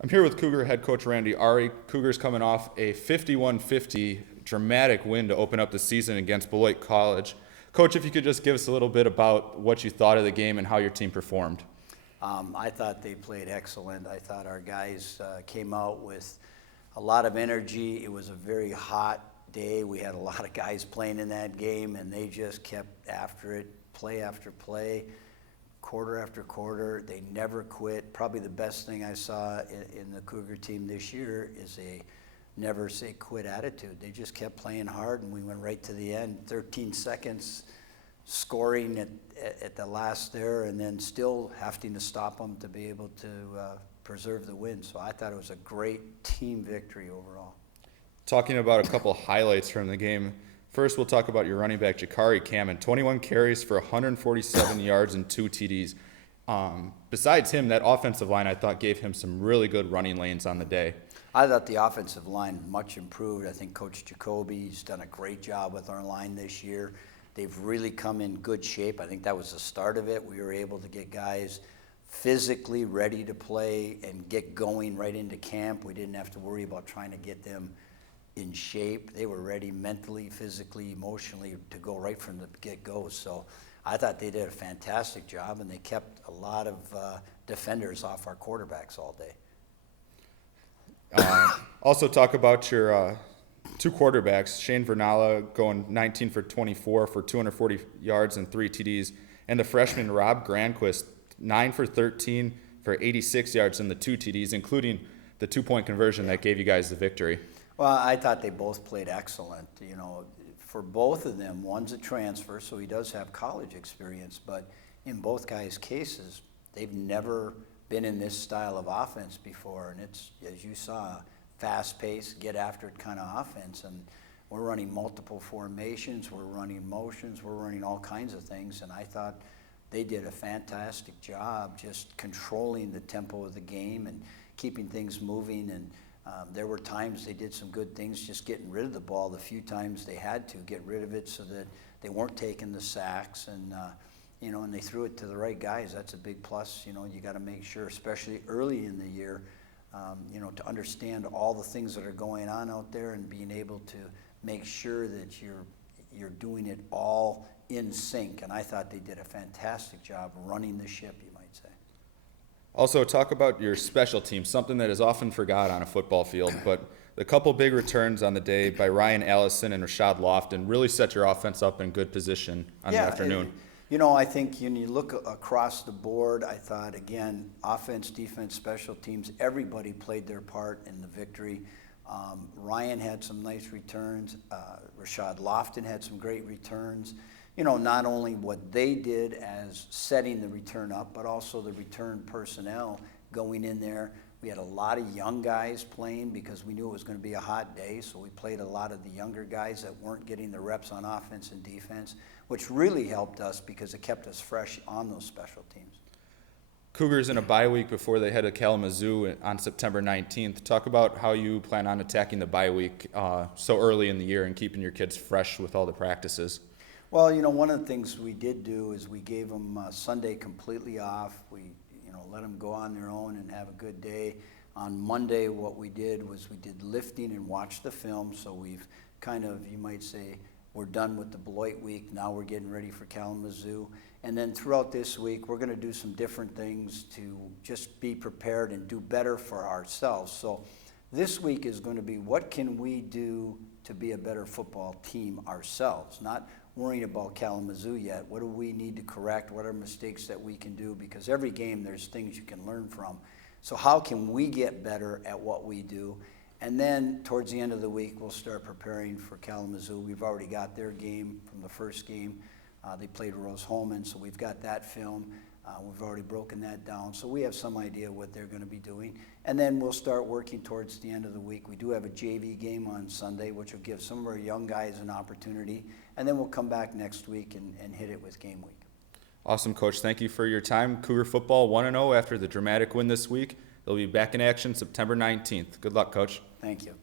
I'm here with Cougar head coach Randy Awrey. Cougars coming off a 51-50 dramatic win to open up the season against Beloit College. Coach, if you could just give us a little bit about what you thought of the game and how your team performed. I thought they played excellent. I thought our guys came out with a lot of energy. It was a very hot day. We had a lot of guys playing in that game, and they just kept after it, play after play, quarter after quarter. They never quit. Probably the best thing I saw in the Cougar team this year is a never say quit attitude. They just kept playing hard, and we went right to the end. 13 seconds scoring at the last there, and then still having to stop them to be able to preserve the win. So I thought it was a great team victory overall. Talking about a couple highlights from the game. First, we'll talk about your running back, Jakari Kamen. 21 carries for 147 yards and 2 TDs. Besides him, that offensive line, I thought, gave him some really good running lanes on the day. I thought the offensive line much improved. I think Coach Jacoby's done a great job with our line this year. They've really come in good shape. I think that was the start of it. We were able to get guys physically ready to play and get going right into camp. We didn't have to worry about trying to get them in shape. They were ready mentally, physically, emotionally to go right from the get-go. So I thought they did a fantastic job, and they kept a lot of defenders off our quarterbacks all day. Also talk about your two quarterbacks, Shane Vernala going 19 for 24 for 240 yards and 3 TDs, and the freshman Rob Granquist 9 for 13 for 86 yards and the 2 TDs, including the 2-point conversion that gave you guys the victory. Well, I thought they both played excellent. You know, for both of them, one's a transfer, so he does have college experience, but in both guys' cases, they've never been in this style of offense before, and it's, as you saw, fast-paced, get-after-it kind of offense, and we're running multiple formations, we're running motions, we're running all kinds of things, and I thought they did a fantastic job just controlling the tempo of the game and keeping things moving, and there were times they did some good things just getting rid of the ball the few times they had to get rid of it so that they weren't taking the sacks, and you know, and they threw it to the right guys. That's a big plus. You know, you got to make sure, especially early in the year, you know, to understand all the things that are going on out there and being able to make sure that you're doing it all in sync. And I thought they did a fantastic job running the ship, you might say. Also, talk about your special teams, something that is often forgot on a football field, but the couple big returns on the day by Ryan Allison and Rashad Lofton really set your offense up in good position on the afternoon. You know, I think when you look across the board, I thought, again, offense, defense, special teams, everybody played their part in the victory. Ryan had some nice returns. Rashad Lofton had some great returns. You know, not only what they did as setting the return up, but also the return personnel going in there. We had a lot of young guys playing because we knew it was going to be a hot day, so we played a lot of the younger guys that weren't getting the reps on offense and defense, which really helped us because it kept us fresh on those special teams. Cougars in a bye week before they head to Kalamazoo on September 19th. Talk about how you plan on attacking the bye week so early in the year and keeping your kids fresh with all the practices. Well, you know, one of the things we did do is we gave them Sunday completely off. We, you know, let them go on their own and have a good day. On Monday, what we did was we did lifting and watched the film. So we've kind of, you might say, we're done with the Beloit week. Now we're getting ready for Kalamazoo. And then throughout this week, we're going to do some different things to just be prepared and do better for ourselves. So this week is going to be what can we do to be a better football team ourselves, not worrying about Kalamazoo yet. What do we need to correct? What are mistakes that we can do? Because every game there's things you can learn from. So how can we get better at what we do? And then towards the end of the week, we'll start preparing for Kalamazoo. We've already got their game from the first game. They played Rose-Hulman, so we've got that film. We've already broken that down. So we have some idea what they're going to be doing. And then we'll start working towards the end of the week. We do have a JV game on Sunday, which will give some of our young guys an opportunity. And then we'll come back next week and hit it with game week. Awesome, Coach. Thank you for your time. Cougar football 1-0 after the dramatic win this week. They'll be back in action September 19th. Good luck, Coach. Thank you.